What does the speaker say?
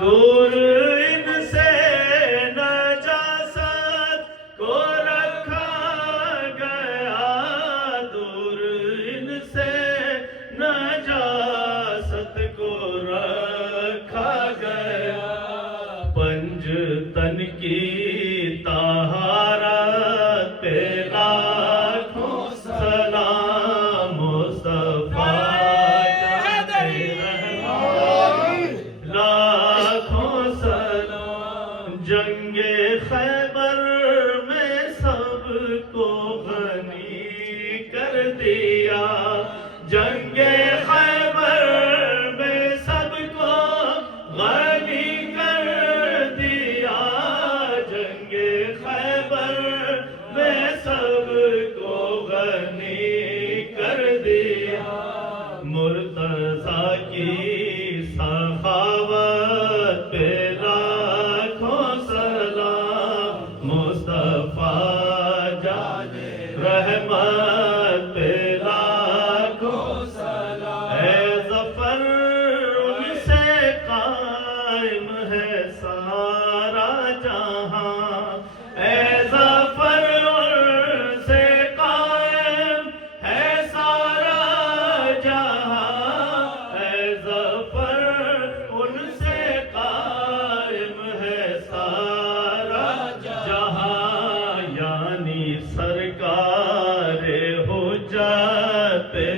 دور ان سے نجاست کو رکھا گیا، دور ان سے نجاست کو رکھا گیا، پنجتن کی طہارت پہ لاکھوں سلام، مصطفیٰ لاکھوں سلام۔ جنگ خیبر میں سب کو غنی کر دیا، جنگ خیبر میں سب کو غنی کر دیا، جنگ خیبر میں سب کو غنی کر دیا، مرتضیٰ کی سخاوت پہ لاکھوں سلام، مصطفیٰ جان رحمت پہ لاکھوں سلام۔ اے ظفر ان سے قائم ہے سارا جہاں، اے ظفر ان سے قائم ہے سارا جہاں، اے ظفر ان سے قائم ہے سارا جہاں، یعنی سرکار حجت پہ